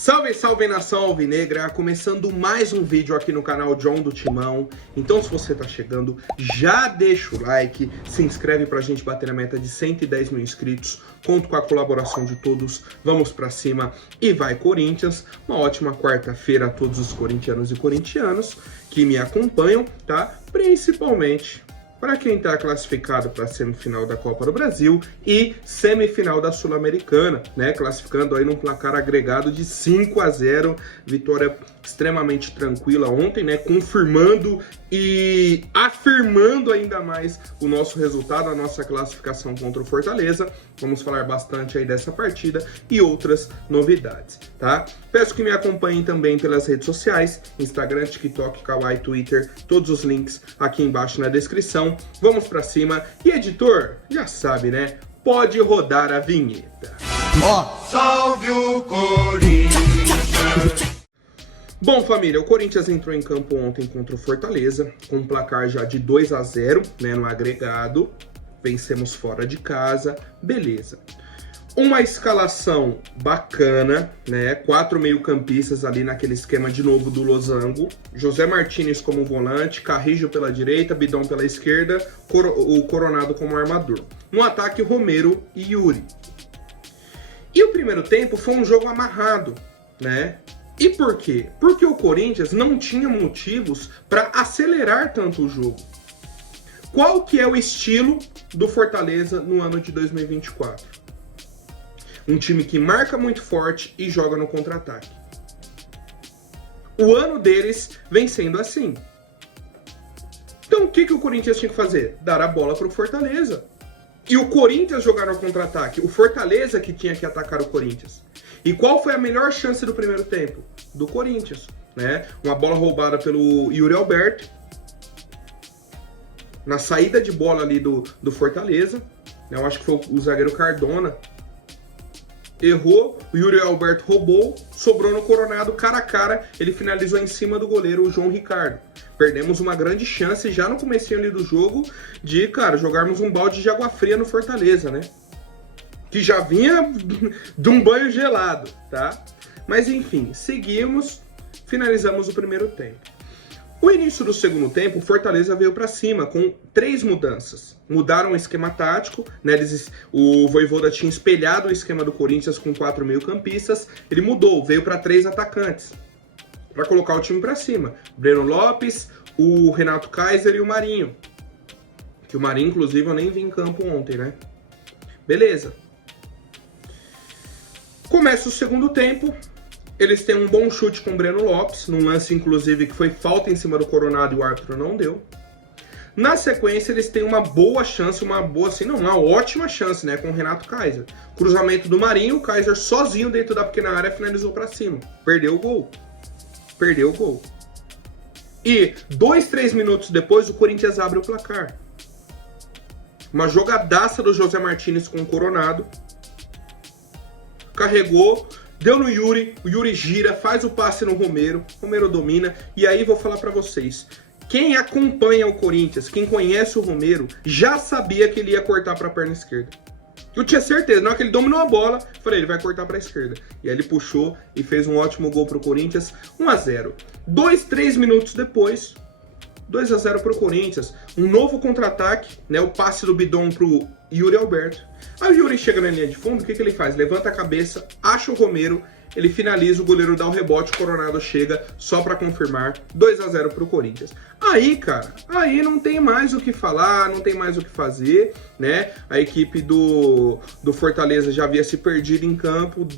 Salve, salve nação alvinegra, começando mais um vídeo aqui no canal John do Timão. Então se você tá chegando, já deixa o like, se inscreve pra gente bater na meta de 110 mil inscritos. Conto com a colaboração de todos, vamos pra cima e vai Corinthians. Uma ótima quarta-feira a todos os corintianos e corintianas que me acompanham, tá? Principalmente para quem está classificado para a semifinal da Copa do Brasil e semifinal da Sul-Americana, né? Classificando aí num placar agregado de 5-0, vitória extremamente tranquila ontem, né? Confirmando e afirmando ainda mais o nosso resultado, a nossa classificação contra o Fortaleza. Vamos falar bastante aí dessa partida e outras novidades, tá? Peço que me acompanhem também pelas redes sociais, Instagram, TikTok, Kawaii, Twitter, todos os links aqui embaixo na descrição. Vamos pra cima. E editor, já sabe, né? Pode rodar a vinheta. Salve o Corinthians! Bom, família, o Corinthians entrou em campo ontem contra o Fortaleza, com um placar já de 2-0, né, no agregado. Vencemos fora de casa, beleza. Uma escalação bacana, né? 4 meio-campistas ali naquele esquema de novo do Losango. José Martínez como volante, Carrijo pela direita, Bidão pela esquerda, o Coronado como armador. No ataque, Romero e Yuri. E o primeiro tempo foi um jogo amarrado, né? E por quê? Porque o Corinthians não tinha motivos para acelerar tanto o jogo. Qual que é o estilo do Fortaleza no ano de 2024? Um time que marca muito forte e joga no contra-ataque. O ano deles vem sendo assim. Então o que o Corinthians tinha que fazer? Dar a bola para o Fortaleza. E o Corinthians jogar no contra-ataque. O Fortaleza que tinha que atacar o Corinthians. E qual foi a melhor chance do primeiro tempo? Do Corinthians, né? Uma bola roubada pelo Yuri Alberto. Na saída de bola ali do Fortaleza. Eu acho que foi o zagueiro Cardona. Errou, o Yuri Alberto roubou, sobrou no Coronado, cara a cara, ele finalizou em cima do goleiro, o João Ricardo. Perdemos uma grande chance já no comecinho ali do jogo de, cara, jogarmos um balde de água fria no Fortaleza, né? Que já vinha de um banho gelado, tá? Mas enfim, seguimos, finalizamos o primeiro tempo. O início do segundo tempo, o Fortaleza veio para cima com 3 mudanças. Mudaram o esquema tático, né? O Vojvoda tinha espelhado o esquema do Corinthians com 4 meio-campistas. Ele mudou, veio para 3 atacantes, para colocar o time para cima. Breno Lopes, o Renato Kaiser e o Marinho. Que o Marinho, inclusive, eu nem vi em campo ontem, né? Beleza. Começa o segundo tempo. Eles têm um bom chute com o Breno Lopes, num lance, inclusive, que foi falta em cima do Coronado e o árbitro não deu. Na sequência, eles têm uma boa chance, uma ótima chance, né, com o Renato Kaiser. Cruzamento do Marinho, o Kaiser sozinho dentro da pequena área finalizou para cima. Perdeu o gol. E 2, 3 minutos depois, o Corinthians abre o placar. Uma jogadaça do José Martínez com o Coronado. Carregou. Deu no Yuri, o Yuri gira, faz o passe no Romero, o Romero domina, e aí vou falar pra vocês, quem acompanha o Corinthians, quem conhece o Romero, já sabia que ele ia cortar pra perna esquerda. Eu tinha certeza, na hora que ele dominou a bola, falei, ele vai cortar pra esquerda. E aí ele puxou e fez um ótimo gol pro Corinthians, 1-0. 2, 3 minutos depois, 2-0 pro Corinthians, um novo contra-ataque, né, o passe do Bidon pro Yuri Alberto. Aí o Yuri chega na linha de fundo, o que ele faz? Levanta a cabeça, acha o Romero, ele finaliza, o goleiro dá o rebote, o Coronado chega só pra confirmar, 2-0 pro Corinthians. Aí, cara, aí não tem mais o que falar, não tem mais o que fazer, né? A equipe do Fortaleza já havia se perdido em campo,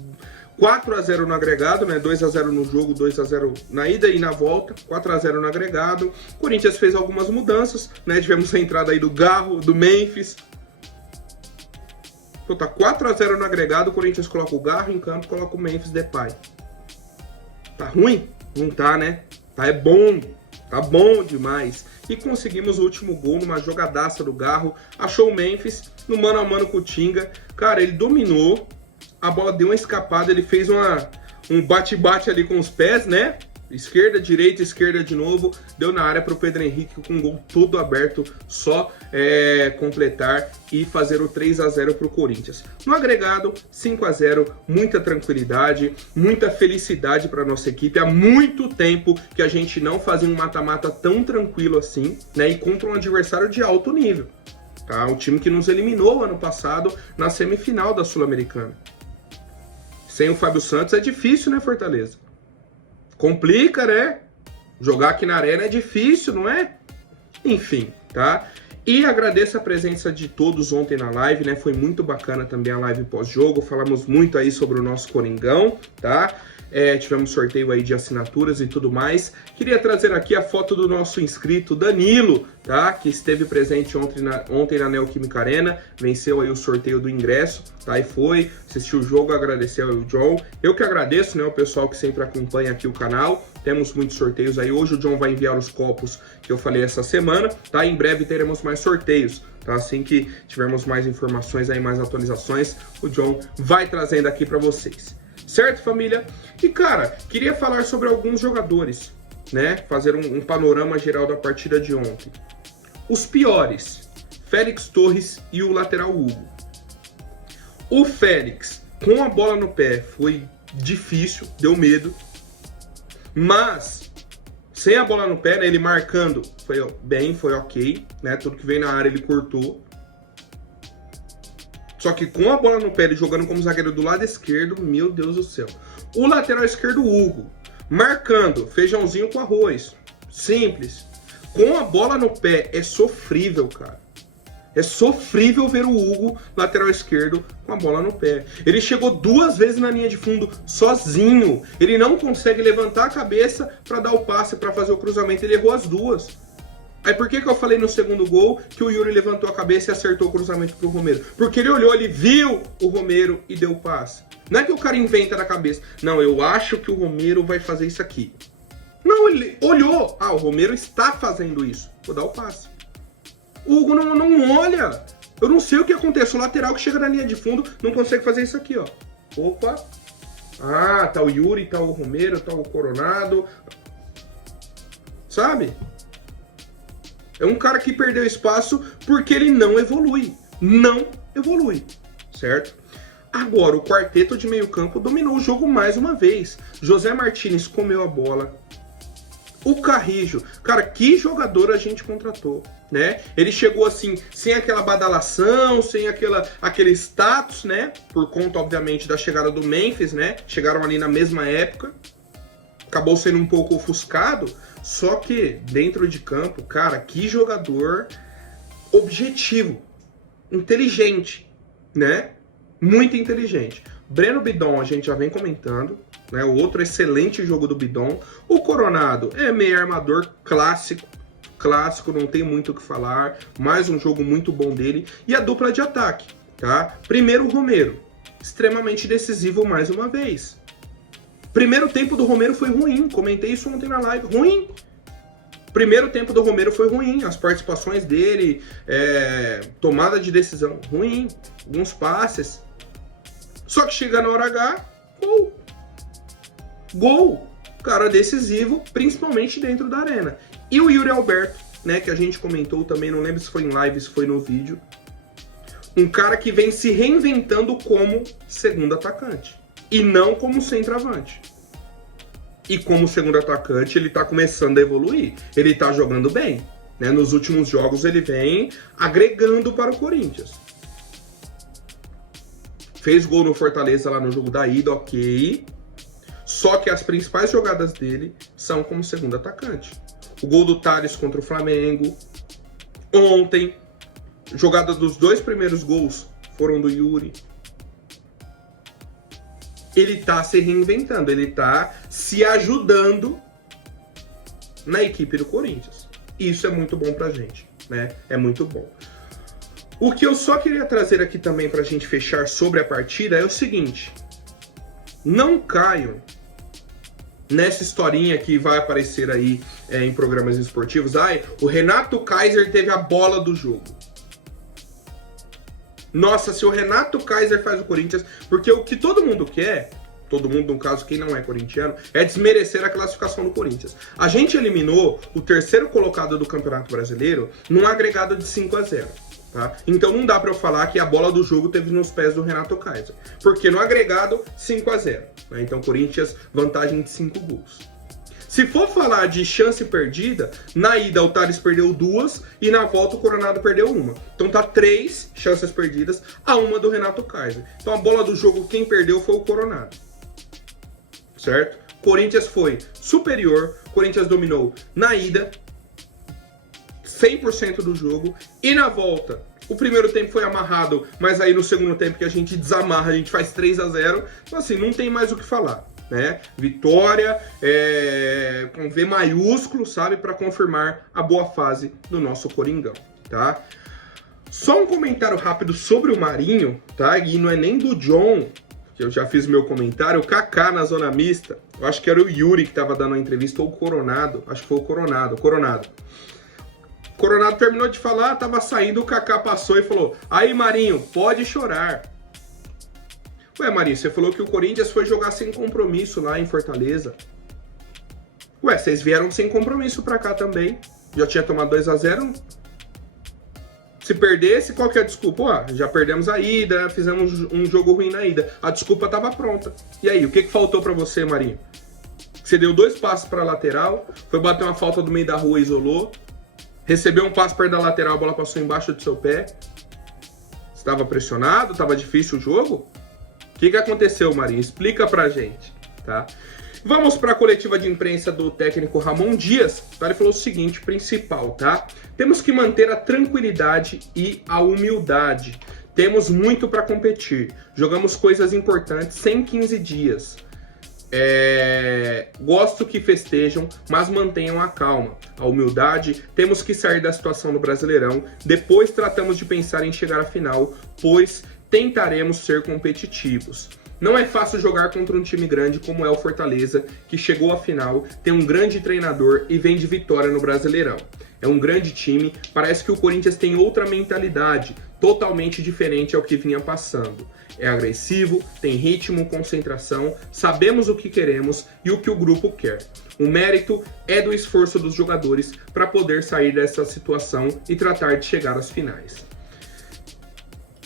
4-0 no agregado, né? 2-0 no jogo, 2-0 na ida e na volta, 4-0 no agregado. O Corinthians fez algumas mudanças, né? Tivemos a entrada aí do Garro, do Memphis. Então tá 4-0 no agregado, o Corinthians coloca o Garro em campo, coloca o Memphis Depay. Tá ruim? Não tá, né? Tá bom demais. E conseguimos o último gol numa jogadaça do Garro, achou o Memphis no mano a mano com o Tinga. Cara, ele dominou, a bola deu uma escapada, ele fez um bate-bate ali com os pés, né? Esquerda, direita, esquerda de novo. Deu na área para o Pedro Henrique com um gol todo aberto. Só completar e fazer o 3-0 para o Corinthians. No agregado, 5-0. Muita tranquilidade, muita felicidade para nossa equipe. Há muito tempo que a gente não fazia um mata-mata tão tranquilo assim, né? E contra um adversário de alto nível. Tá? Um time que nos eliminou ano passado na semifinal da Sul-Americana. Sem o Fábio Santos é difícil, né, Fortaleza? Complica, né? Jogar aqui na arena é difícil, não é? Enfim, tá? E agradeço a presença de todos ontem na live, né? Foi muito bacana também a live pós-jogo. Falamos muito aí sobre o nosso Coringão, tá? Tivemos sorteio aí de assinaturas e tudo mais. Queria trazer aqui a foto do nosso inscrito Danilo, tá? Que esteve presente ontem na Neoquímica Arena, venceu aí o sorteio do ingresso, tá? E foi, assistiu o jogo, agradeceu ao John. Eu que agradeço, né? O pessoal que sempre acompanha aqui o canal. Temos muitos sorteios aí. Hoje o John vai enviar os copos que eu falei essa semana, tá? Em breve teremos mais sorteios, tá? Assim que tivermos mais informações aí, mais atualizações, o John vai trazendo aqui para vocês. Certo, família? E, cara, queria falar sobre alguns jogadores, né? Fazer um panorama geral da partida de ontem. Os piores, Félix Torres e o lateral Hugo. O Félix, com a bola no pé, foi difícil, deu medo. Mas, sem a bola no pé, né, ele marcando, foi bem, foi ok, né? Tudo que veio na área ele cortou. Só que com a bola no pé, ele jogando como zagueiro do lado esquerdo, meu Deus do céu. O lateral esquerdo, Hugo, marcando, feijãozinho com arroz. Simples. Com a bola no pé, é sofrível, cara. É sofrível ver o Hugo, lateral esquerdo, com a bola no pé. Ele chegou 2 vezes na linha de fundo, sozinho. Ele não consegue levantar a cabeça para dar o passe, para fazer o cruzamento. Ele errou as 2. Aí por que eu falei no segundo gol que o Yuri levantou a cabeça e acertou o cruzamento pro Romero? Porque ele olhou, ele viu o Romero e deu o passe. Não é que o cara inventa na cabeça. Não, eu acho que o Romero vai fazer isso aqui. Não, ele olhou. Ah, o Romero está fazendo isso. Vou dar o passe. O Hugo não olha. Eu não sei o que acontece. O lateral que chega na linha de fundo não consegue fazer isso aqui, ó. Opa. Ah, tá o Yuri, tá o Romero, tá o Coronado. Sabe? É um cara que perdeu espaço porque ele não evolui. Não evolui, certo? Agora, o quarteto de meio campo dominou o jogo mais uma vez. José Martínez comeu a bola. O Carrijo, cara, que jogador a gente contratou, né? Ele chegou assim, sem aquela badalação, sem aquele status, né? Por conta, obviamente, da chegada do Memphis, né? Chegaram ali na mesma época. Acabou sendo um pouco ofuscado. Só que, dentro de campo, cara, que jogador objetivo, inteligente, né? Muito inteligente. Breno Bidon, a gente já vem comentando, né? O outro excelente jogo do Bidon. O Coronado é meio armador clássico, não tem muito o que falar. Mais um jogo muito bom dele. E a dupla de ataque, tá? Primeiro o Romero, extremamente decisivo mais uma vez. Primeiro tempo do Romero foi ruim, comentei isso ontem na live, ruim. Primeiro tempo do Romero foi ruim, as participações dele, tomada de decisão, ruim, alguns passes. Só que chega na hora H, gol. Gol, cara decisivo, principalmente dentro da arena. E o Yuri Alberto, né, que a gente comentou também, não lembro se foi em live, se foi no vídeo. Um cara que vem se reinventando como segundo atacante. E não como centroavante. E como segundo atacante, ele tá começando a evoluir. Ele tá jogando bem, né? Nos últimos jogos ele vem agregando para o Corinthians. Fez gol no Fortaleza lá no jogo da ida, ok. Só que as principais jogadas dele são como segundo atacante. O gol do Thales contra o Flamengo. Ontem, jogadas dos 2 primeiros gols foram do Yuri. Ele tá se reinventando, ele tá se ajudando na equipe do Corinthians. Isso é muito bom pra gente, né? É muito bom. O que eu só queria trazer aqui também pra gente fechar sobre a partida é o seguinte. Não caiam nessa historinha que vai aparecer aí em programas esportivos. Ai, o Renato Kaiser teve a bola do jogo. Nossa, se o Renato Kaiser faz o Corinthians... Porque o que todo mundo quer todo mundo, no caso, quem não é corintiano, é desmerecer a classificação do Corinthians. A gente eliminou o terceiro colocado do Campeonato Brasileiro num agregado de 5-0. Tá? Então não dá para eu falar que a bola do jogo teve nos pés do Renato Kaiser, porque no agregado 5-0, né? Então Corinthians vantagem de 5 gols. Se for falar de chance perdida, na ida o Tales perdeu 2 e na volta o Coronado perdeu 1. Então tá 3 chances perdidas a 1 do Renato Kaiser. Então a bola do jogo quem perdeu foi o Coronado, certo? Corinthians foi superior, Corinthians dominou na ida 100% do jogo, e na volta, o primeiro tempo foi amarrado, mas aí no segundo tempo que a gente desamarra, a gente faz 3-0, então assim, não tem mais o que falar, né? Vitória com V maiúsculo, sabe, para confirmar a boa fase do nosso Coringão, tá? Só um comentário rápido sobre o Marinho, tá? E não é nem do John, que eu já fiz meu comentário, o Kaká na zona mista, eu acho que era o Yuri que tava dando a entrevista, ou o Coronado, acho que foi o Coronado. Coronado terminou de falar, tava saindo, o Kaká passou e falou: aí Marinho, pode chorar. Ué, Marinho, você falou que o Corinthians foi jogar sem compromisso lá em Fortaleza. Ué, vocês vieram sem compromisso pra cá também. Já tinha tomado 2-0. Se perdesse, qual que é a desculpa? Ué, já perdemos a ida, fizemos um jogo ruim na ida. A desculpa tava pronta. E aí, o que faltou pra você, Marinho? Você deu 2 passos pra lateral, foi bater uma falta do meio da rua e isolou. Recebeu um passe perto da lateral, a bola passou embaixo do seu pé. Estava pressionado? Estava difícil o jogo? O que aconteceu, Marinho? Explica pra gente, tá? Vamos para a coletiva de imprensa do técnico Ramon Dias, tá? Ele falou o seguinte, principal, tá? Temos que manter a tranquilidade e a humildade. Temos muito para competir. Jogamos coisas importantes 115 dias. Gosto que festejam, mas mantenham a calma, a humildade. Temos que sair da situação do Brasileirão. Depois tratamos de pensar em chegar à final, pois tentaremos ser competitivos. Não é fácil jogar contra um time grande como é o Fortaleza, que chegou à final, tem um grande treinador e vem de vitória no Brasileirão. É um grande time, parece que o Corinthians tem outra mentalidade, totalmente diferente ao que vinha passando. É agressivo, tem ritmo, concentração, sabemos o que queremos e o que o grupo quer. O mérito é do esforço dos jogadores para poder sair dessa situação e tratar de chegar às finais.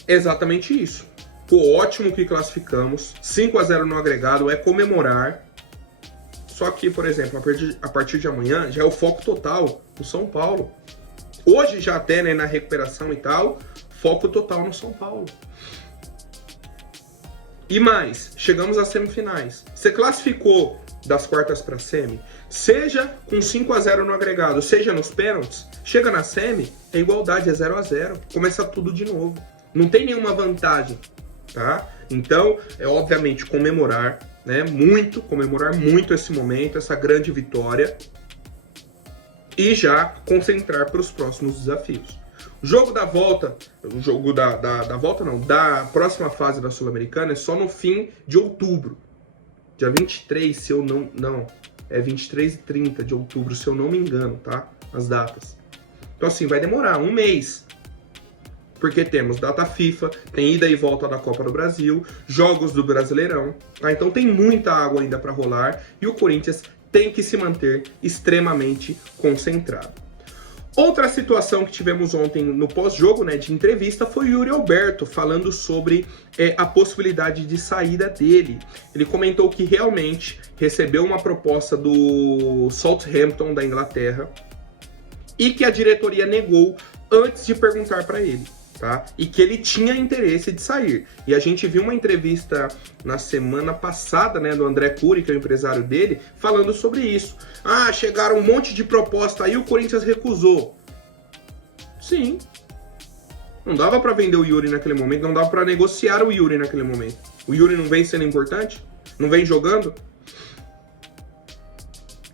Exatamente isso. Pô, ótimo que classificamos, 5-0 no agregado, é comemorar. Só que, por exemplo, a partir de amanhã já é o foco total no São Paulo. Hoje já até, né, na recuperação e tal, foco total no São Paulo. E mais, chegamos às semifinais. Você classificou das quartas para semi, seja com 5-0 no agregado, seja nos pênaltis, chega na semi, é igualdade, é 0-0. Começa tudo de novo. Não tem nenhuma vantagem, tá? Então, é obviamente comemorar muito esse momento, essa grande vitória e já concentrar para os próximos desafios. O jogo da volta, da próxima fase da Sul-Americana é só no fim de outubro. Dia 23, se eu não, é 23 e 30 de outubro, se eu não me engano, tá? As datas. Então assim, vai demorar um mês. Porque temos data FIFA, tem ida e volta da Copa do Brasil, jogos do Brasileirão, tá? Então tem muita água ainda para rolar e o Corinthians tem que se manter extremamente concentrado. Outra situação que tivemos ontem no pós-jogo, né, de entrevista, foi o Yuri Alberto falando sobre a possibilidade de saída dele. Ele comentou que realmente recebeu uma proposta do Southampton da Inglaterra e que a diretoria negou antes de perguntar para ele. Tá? E que ele tinha interesse de sair. E a gente viu uma entrevista na semana passada, né, do André Cury, que é o empresário dele, falando sobre isso. Ah, chegaram um monte de proposta aí, o Corinthians recusou. Sim. Não dava para vender o Yuri naquele momento, não dava para negociar o Yuri naquele momento. O Yuri não vem sendo importante? Não vem jogando?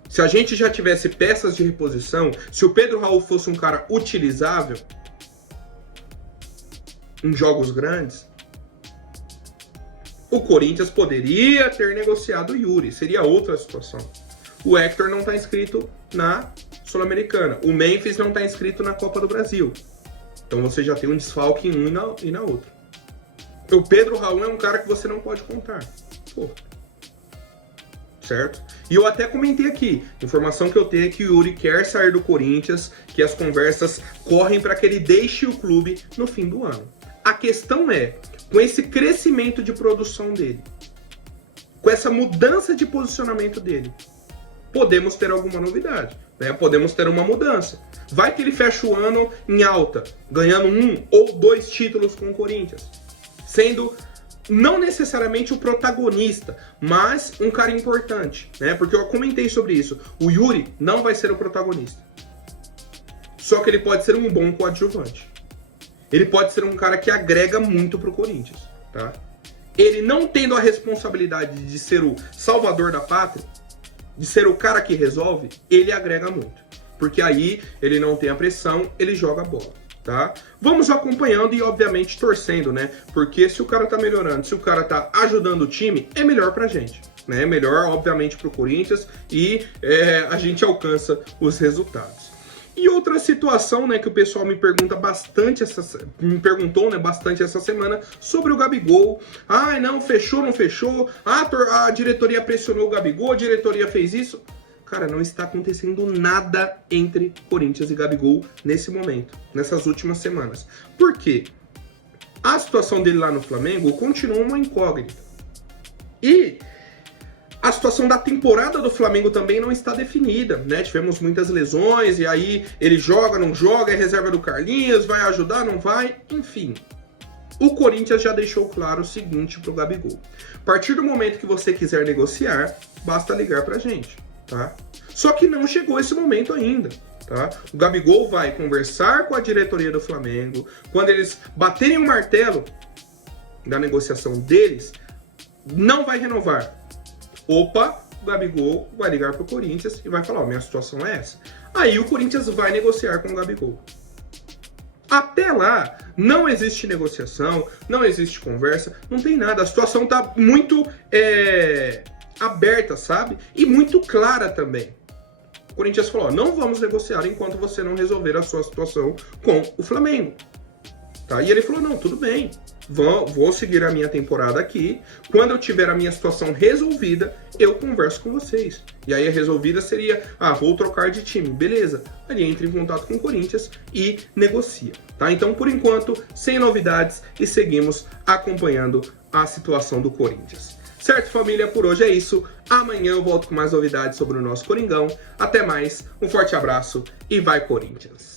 Se a gente já tivesse peças de reposição, se o Pedro Raul fosse um cara utilizável em jogos grandes, o Corinthians poderia ter negociado o Yuri, seria outra situação. O Hector não está inscrito na Sul-Americana, o Memphis não está inscrito na Copa do Brasil, então você já tem um desfalque em um e na outra. O Pedro Raul é um cara que você não pode contar. Pô, certo? E eu até comentei aqui, informação que eu tenho é que o Yuri quer sair do Corinthians, que as conversas correm para que ele deixe o clube no fim do ano. A questão é, com esse crescimento de produção dele, com essa mudança de posicionamento dele, podemos ter alguma novidade, né? Podemos ter uma mudança. Vai que ele fecha o ano em alta, ganhando 1 ou 2 títulos com o Corinthians, sendo não necessariamente o protagonista, mas um cara importante, né? Porque eu comentei sobre isso. O Yuri não vai ser o protagonista. Só que ele pode ser um bom coadjuvante. Ele pode ser um cara que agrega muito pro Corinthians, tá? Ele não tendo a responsabilidade de ser o salvador da pátria, de ser o cara que resolve, ele agrega muito. Porque aí ele não tem a pressão, ele joga a bola, tá? Vamos acompanhando e obviamente torcendo, né? Porque se o cara tá melhorando, se o cara tá ajudando o time, é melhor pra gente, né? É melhor, obviamente, pro Corinthians e a gente alcança os resultados. E outra situação, né, que o pessoal me pergunta bastante, me perguntou, né, bastante essa semana sobre o Gabigol. Ah, não, fechou, não fechou? Ah, a diretoria pressionou o Gabigol, a diretoria fez isso. Cara, não está acontecendo nada entre Corinthians e Gabigol nesse momento, nessas últimas semanas. Por quê? A situação dele lá no Flamengo continua uma incógnita. E a situação da temporada do Flamengo também não está definida, né? Tivemos muitas lesões e aí ele joga, não joga, é reserva do Carlinhos, vai ajudar, não vai, enfim. O Corinthians já deixou claro o seguinte pro Gabigol. A partir do momento que você quiser negociar, basta ligar pra gente, tá? Só que não chegou esse momento ainda, tá? O Gabigol vai conversar com a diretoria do Flamengo, quando eles baterem o martelo da negociação deles, não vai renovar. Opa, o Gabigol vai ligar pro Corinthians e vai falar, ó, minha situação é essa. Aí o Corinthians vai negociar com o Gabigol. Até lá, não existe negociação, não existe conversa, não tem nada. A situação tá muito aberta, sabe? E muito clara também. O Corinthians falou, ó, não vamos negociar enquanto você não resolver a sua situação com o Flamengo. Tá? E ele falou, não, tudo bem. Vou seguir a minha temporada aqui. Quando eu tiver a minha situação resolvida, eu converso com vocês. E aí a resolvida seria, vou trocar de time. Beleza. Ele entra em contato com o Corinthians e negocia. Tá? Então, por enquanto, sem novidades e seguimos acompanhando a situação do Corinthians. Certo, família? Por hoje é isso. Amanhã eu volto com mais novidades sobre o nosso Coringão. Até mais, um forte abraço e vai Corinthians!